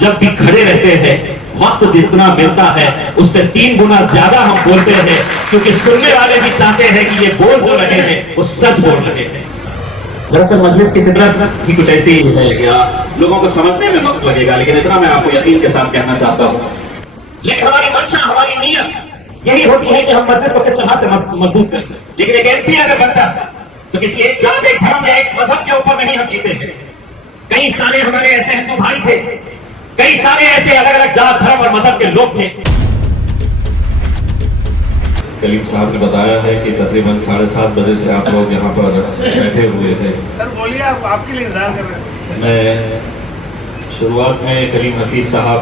जब भी खड़े रहते हैं वक्त जितना मिलता है उससे 3 गुना ज्यादा हम बोलते हैं, क्योंकि सुनने वाले भी चाहते हैं कि ये बोल जो रहे हैं वो सच बोल रहे हैं। दरअसल मजलिस की फितरत ही कुछ ऐसी है, या लोगों को समझने में वक्त लगेगा, लेकिन इतना मैं आपको यकीन के साथ कहना चाहता हूं। लेकिन हमारी मंशा, हमारी नीयत यही होती है कि हम मजलिस को किस तरह से मजबूत करें। लेकिन एक एमपी अगर बनता तो किसी एक जात, एक धर्म या एक मजहब के ऊपर नहीं हम जीते हैं। कई सारे हमारे ऐसे हिंदू भाई थे, कई सारे ऐसे अलग अलग जात, धर्म और मजहब के लोग थे। कलीम साहब ने बताया है कि तकरीबन 7:30 बजे से आप लोग यहाँ पर बैठे हुए थे। सर बोलिए, आप आपके लिए इंतजार कर रहे हैं। मैं शुरुआत में कलीम हफीज साहब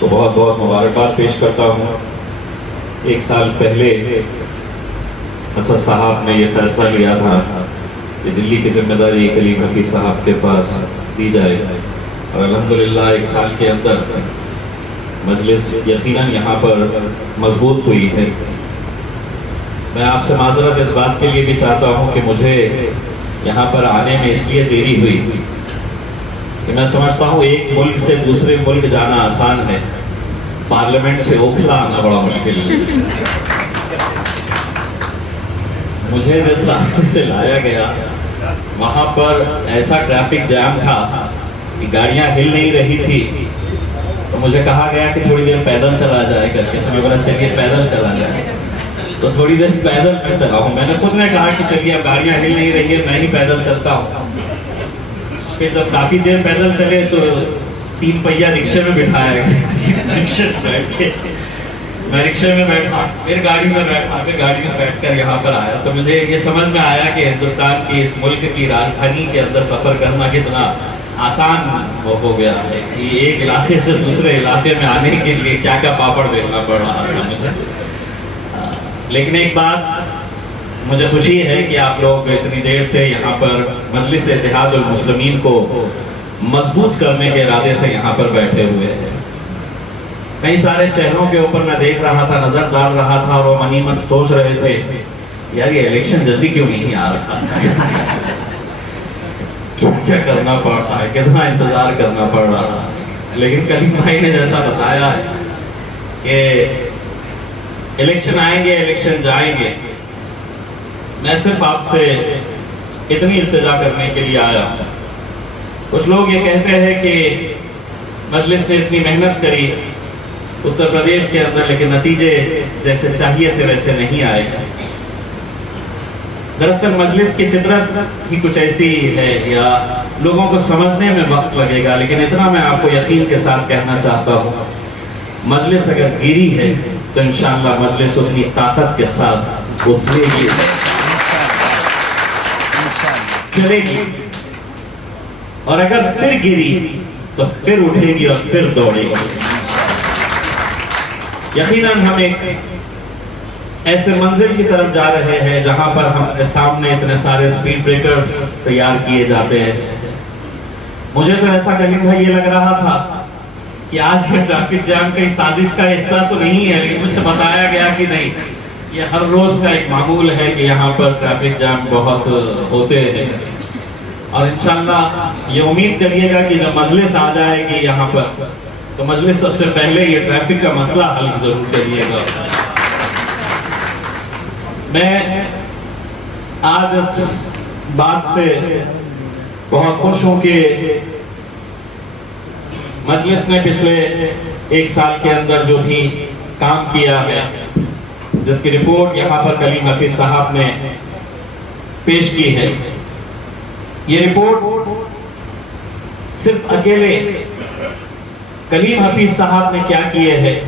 को बहुत बहुत मुबारकबाद पेश करता हूँ। 1 साल पहले असद साहब ने यह फैसला लिया था कि दिल्ली की जिम्मेदारी कलीम हफीज साहब के पास दी जाए, और अल्हम्दुलिल्लाह 1 साल के अंदर मजलिस यकीनन यहाँ पर मजबूत हुई है। मैं आपसे माजरत इस बात के लिए भी चाहता हूँ कि मुझे यहाँ पर आने में इसलिए देरी हुई कि मैं समझता हूँ एक मुल्क से दूसरे मुल्क जाना आसान है, पार्लियामेंट से ओखला आना बड़ा मुश्किल है। मुझे जिस रास्ते से लाया गया वहाँ पर ऐसा ट्रैफिक जाम था कि गाड़ियाँ हिल नहीं रही थी, तो मुझे कहा गया कि थोड़ी देर पैदल चला जाए करके। तो मैं बोला चलिए पैदल चला जाए, तो थोड़ी देर पैदल मैं चला हूँ। मैंने खुद ने कहा कि चलिए अब गाड़ियाँ हिल नहीं रही है, मैं ही पैदल चलता हूँ। फिर जब काफी देर पैदल चले तो 3 पहिया रिक्शे में बिठाया गया। रिक्शे में बैठ के मैं रिक्शे में बैठा, फिर गाड़ी में बैठा, फिर गाड़ी में बैठकर यहाँ पर आया। तो मुझे ये समझ में आया कि हिंदुस्तान की इस मुल्क की राजधानी के अंदर सफर करना कितना आसान हो गया है कि एक इलाके से दूसरे इलाके में आने के लिए क्या क्या पापड़ बेलना पड़ रहा था मुझे। लेकिन एक बात मुझे खुशी है कि आप लोग इतनी देर से यहाँ पर मजलिस इत्तेहादुल मुस्लिमीन को मजबूत करने के इरादे से यहाँ पर बैठे हुए हैं। कई सारे चेहरों के ऊपर मैं देख रहा था, नजर डाल रहा था, और वो मनी मन सोच रहे थे यार ये इलेक्शन जल्दी क्यों नहीं आ रहा है, क्या करना पड़ रहा है, कितना इंतजार करना पड़ रहा है। लेकिन कलीम भाई ने जैसा बताया है कि इलेक्शन आएंगे, इलेक्शन जाएंगे, मैं सिर्फ आपसे इतनी इल्तिजा करने के लिए आया हूं। कुछ लोग ये कहते हैं कि मजलिस ने इतनी मेहनत करी उत्तर प्रदेश के अंदर, लेकिन नतीजे जैसे चाहिए थे वैसे नहीं आए। दरअसल मजलिस की फितरत ही कुछ ऐसी है, या लोगों को समझने में वक्त लगेगा, लेकिन इतना मैं आपको यकीन के साथ कहना चाहता हूँ, मजलिस अगर गिरी है तो इंशाअल्लाह मजलिस उतनी ताकत के साथ उठेगी, चलेगी, और अगर फिर गिरी तो फिर उठेगी और फिर दौड़ेगी। यकीनन हम एक ऐसे मंजिल की तरफ जा रहे हैं जहां पर हमारे सामने इतने सारे स्पीड ब्रेकर्स तैयार किए जाते हैं। मुझे तो ऐसा कलीम भाई ये लग रहा था कि आज ये ट्रैफिक जाम की साजिश का हिस्सा तो नहीं है, लेकिन मुझे बताया गया कि नहीं, ये हर रोज का एक मामूल है कि यहाँ पर ट्रैफिक जाम बहुत होते हैं। और इंशाअल्लाह ये उम्मीद करिएगा कि जब मजलिस आ जाएगी यहाँ पर, तो मजलिस सबसे पहले ये ट्रैफिक का मसला हल जरूर करिएगा। मैं आज इस बात से बहुत खुश हूं कि मजलिस ने पिछले 1 साल के अंदर जो भी काम किया है, जिसकी रिपोर्ट यहाँ पर कलीम हफीज साहब ने पेश की है, ये रिपोर्ट सिर्फ अकेले कलीम हफीज साहब ने क्या किए हैं,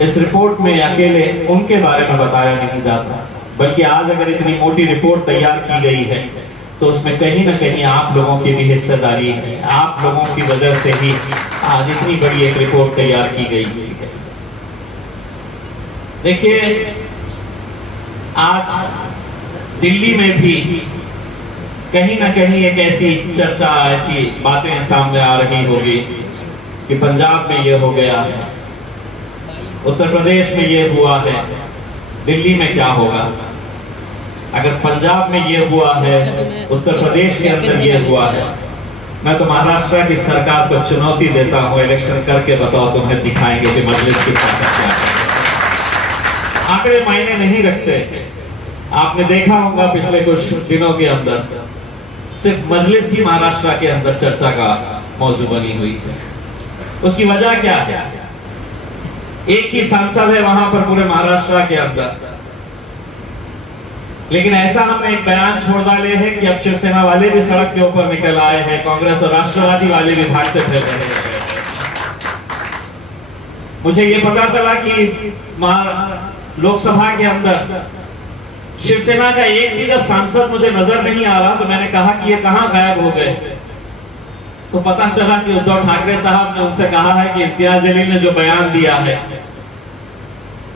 इस रिपोर्ट में अकेले उनके बारे में बताया नहीं जाता, बल्कि आज अगर इतनी मोटी रिपोर्ट तैयार की गई है तो उसमें कहीं ना कहीं आप लोगों की भी हिस्सेदारी है। आप लोगों की वजह से ही आज इतनी बड़ी एक रिपोर्ट तैयार की गई है। देखिए, आज दिल्ली में भी कहीं ना कहीं एक ऐसी चर्चा, ऐसी बातें सामने आ रही होगी कि पंजाब में ये हो गया है, उत्तर प्रदेश में ये हुआ है, दिल्ली में क्या होगा। अगर पंजाब में ये हुआ है, उत्तर प्रदेश के अंदर ये हुआ है, मैं तो महाराष्ट्र की सरकार को चुनौती देता हूं, इलेक्शन करके बताओ, तुम्हें दिखाएंगे कि मजलिस की ताकत क्या है। आंकड़े मायने नहीं रखते। आपने देखा होगा पिछले कुछ दिनों के अंदर सिर्फ मजलिस ही महाराष्ट्र के अंदर चर्चा का मौजू बनी हुई है। उसकी वजह क्या है? एक ही सांसद है वहां पर पूरे महाराष्ट्र के अंदर, लेकिन ऐसा हमने एक बयान छोड़ डाले हैं कि अब शिवसेना वाले भी सड़क के ऊपर निकल आए हैं, कांग्रेस और राष्ट्रवादी वाले भी भागते फिर रहे हैं। मुझे ये पता चला कि लोकसभा के अंदर शिवसेना का एक भी जब सांसद मुझे नजर नहीं आ रहा, तो मैंने कहा कि ये कहां गायब हो गए। तो पता चला कि उद्धव ठाकरे साहब ने उनसे कहा है कि इम्तियाज जलील ने जो बयान दिया है,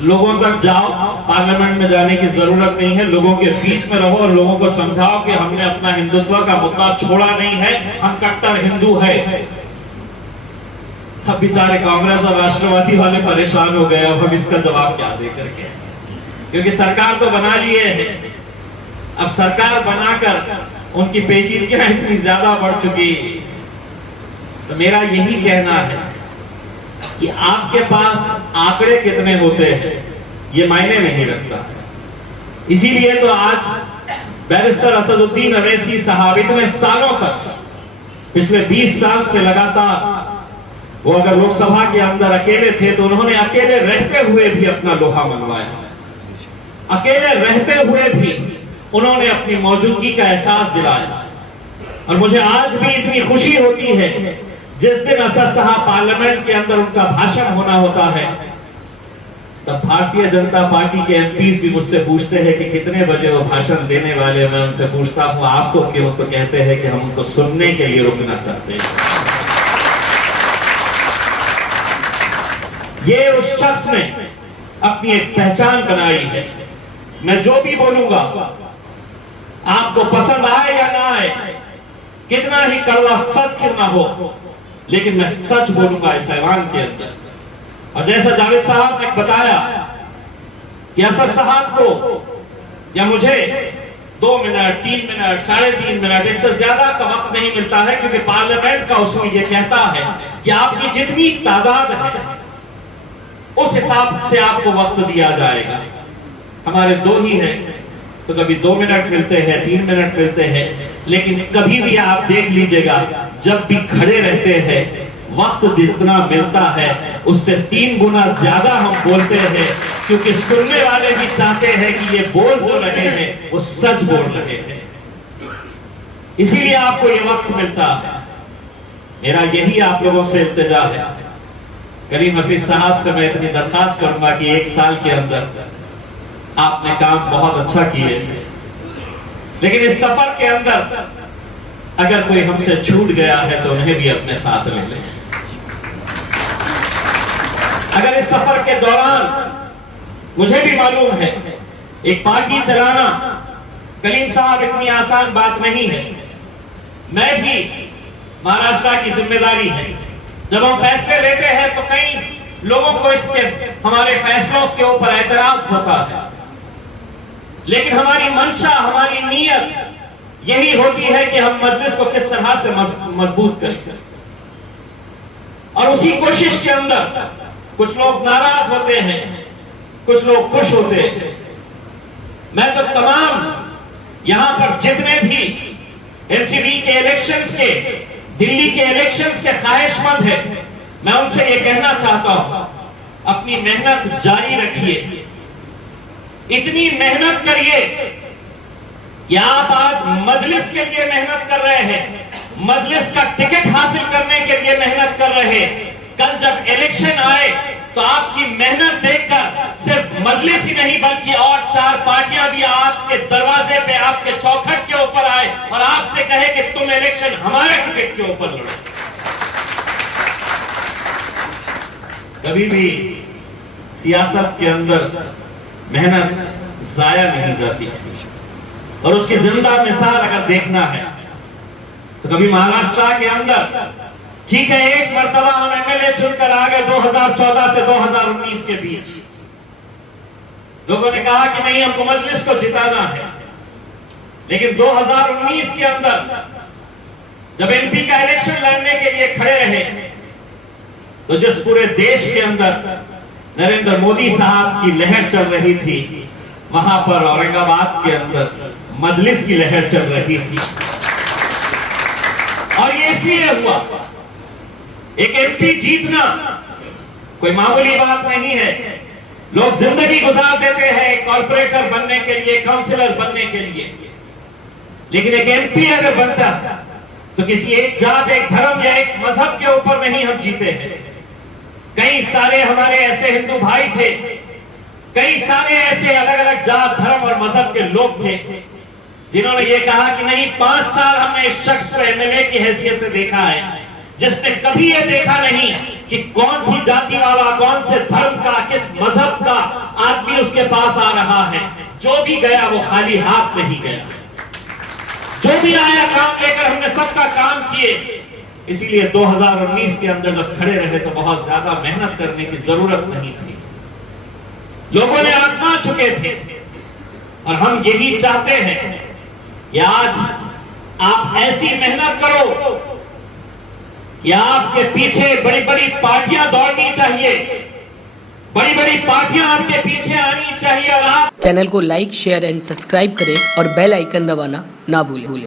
लोगों तक जाओ, पार्लियामेंट में जाने की जरूरत नहीं है, लोगों के बीच में रहो और लोगों को समझाओ कि हमने अपना हिंदुत्व का मुद्दा छोड़ा नहीं है, हम कट्टर हिंदू है। अब बेचारे कांग्रेस और राष्ट्रवादी वाले परेशान हो गए, अब हम इसका जवाब क्या दे करके, क्योंकि सरकार तो बना लिए है। अब सरकार बनाकर उनकी पेचीदगियां इतनी ज्यादा बढ़ चुकी। तो मेरा यही कहना है कि आपके पास आंकड़े कितने होते हैं ये मायने नहीं रखता। इसीलिए तो आज बैरिस्टर असदुद्दीन अवैसी साहब इतने सालों तक, पिछले 20 साल से लगातार, वो अगर लोकसभा के अंदर अकेले थे तो उन्होंने अकेले रहते हुए भी अपना लोहा मनवाया। अकेले रहते हुए भी उन्होंने अपनी मौजूदगी का एहसास दिलाया। और मुझे आज भी इतनी खुशी होती है जिस दिन असद साहब पार्लियामेंट के अंदर उनका भाषण होना होता है, तब भारतीय जनता पार्टी के एमपीज भी मुझसे पूछते हैं कि कितने बजे वो भाषण देने वाले। मैं उनसे पूछता हूं आपको क्यों? तो कहते हैं कि हम उनको सुनने के लिए रुकना चाहते हैं। ये उस शख्स ने अपनी एक पहचान बनाई है। मैं जो भी बोलूंगा, आपको पसंद आए या ना आए, कितना ही कड़वा सच क्यों ना हो, लेकिन मैं सच बोलूंगा इस ऐवान के अंदर। और जैसा जावेद साहब ने बताया कि असद साहब को या मुझे 2 मिनट, 3 मिनट, 3.5 मिनट, इससे ज्यादा का वक्त नहीं मिलता है, क्योंकि पार्लियामेंट का उसूल यह कहता है कि आपकी जितनी तादाद है उस हिसाब से आपको वक्त दिया जाएगा। हमारे 2 ही है, तो कभी 2 मिनट मिलते हैं, 3 मिनट मिलते हैं, लेकिन कभी भी आप देख लीजिएगा, जब भी खड़े रहते हैं वक्त जितना मिलता है उससे 3 गुना ज्यादा हम बोलते हैं, क्योंकि सुनने वाले भी चाहते हैं कि ये बोल जो रहे हैं वो सच बोल रहे हैं। इसीलिए आपको ये वक्त मिलता है। मेरा यही आप लोगों से इल्तिजा है। करीम हफीज साहब से मैं इतनी दरखास्त करूंगा कि 1 साल के अंदर आपने काम बहुत अच्छा किए, लेकिन इस सफर के अंदर अगर कोई हमसे छूट गया है तो उन्हें भी अपने साथ ले लें। अगर इस सफर के दौरान, मुझे भी मालूम है एक पार्टी चलाना कलीम साहब इतनी आसान बात नहीं है। मैं भी, महाराष्ट्र की जिम्मेदारी है, जब हम फैसले लेते हैं तो कई लोगों को इसके हमारे फैसलों के ऊपर एतराज होता है, लेकिन हमारी मंशा, हमारी नीयत यही होती है कि हम मजलिस को किस तरह से मजबूत करें। और उसी कोशिश के अंदर कुछ लोग नाराज होते हैं, कुछ लोग खुश होते हैं। मैं तो तमाम यहां पर जितने भी एनसीडी के इलेक्शंस के, दिल्ली के इलेक्शंस के ख्वाहिशमंद है, मैं उनसे यह कहना चाहता हूं, अपनी मेहनत जारी रखिए। इतनी मेहनत करिए कि आप आज मजलिस के लिए मेहनत कर रहे हैं, मजलिस का टिकट हासिल करने के लिए मेहनत कर रहे हैं। कल जब इलेक्शन आए तो आपकी मेहनत देखकर सिर्फ मजलिस ही नहीं बल्कि और 4 पार्टियां भी आपके दरवाजे पे, आपके चौखट के ऊपर आए और आपसे कहे कि तुम इलेक्शन हमारे टिकट के ऊपर लड़ो। कभी भी सियासत के अंदर मेहनत जाया नहीं जाती, और उसकी जिंदा मिसाल अगर देखना है तो कभी महाराष्ट्र के अंदर, ठीक है, एक मर्तबा हम एमएलए चुनकर आ गए 2014 से 2019 के बीच। लोगों ने कहा कि नहीं, हमको मजलिस को जिताना है, लेकिन 2019 के अंदर जब एमपी का इलेक्शन लड़ने के लिए खड़े रहे तो जिस पूरे देश के अंदर नरेंद्र मोदी साहब की लहर चल रही थी, वहां पर औरंगाबाद के अंदर मजलिस की लहर चल रही थी। और ये इसलिए हुआ, एक एमपी जीतना कोई मामूली बात नहीं है। लोग जिंदगी गुजार देते हैं कॉर्पोरेटर बनने के लिए, काउंसिलर बनने के लिए, लेकिन एक एमपी अगर बनता तो किसी एक जात, एक धर्म या एक मजहब के ऊपर नहीं हम जीते हैं। कई सारे हमारे ऐसे हिंदू भाई थे, कई सारे ऐसे अलग अलग जात, धर्म और मजहब के लोग थे जिन्होंने ये कहा कि नहीं, 5 साल हमने इस शख्स को एमएलए की हैसियत से देखा है जिसने कभी ये देखा नहीं कि कौन सी जाति वाला, कौन से धर्म का, किस मजहब का आदमी उसके पास आ रहा है। जो भी गया वो खाली हाथ नहीं गया, जो भी आया काम लेकर हमने सबका काम किए। इसीलिए 2019 के अंदर जब खड़े रहे तो बहुत ज्यादा मेहनत करने की जरूरत नहीं थी, लोगों ने आजमा चुके थे। और हम यही चाहते हैं कि आज आप ऐसी मेहनत करो कि आपके पीछे बड़ी बड़ी पार्टियां दौड़नी चाहिए, बड़ी बड़ी पार्टियां आपके पीछे आनी चाहिए। और आप चैनल को लाइक, शेयर एंड सब्सक्राइब करें और बेल आइकन दबाना ना भूलें।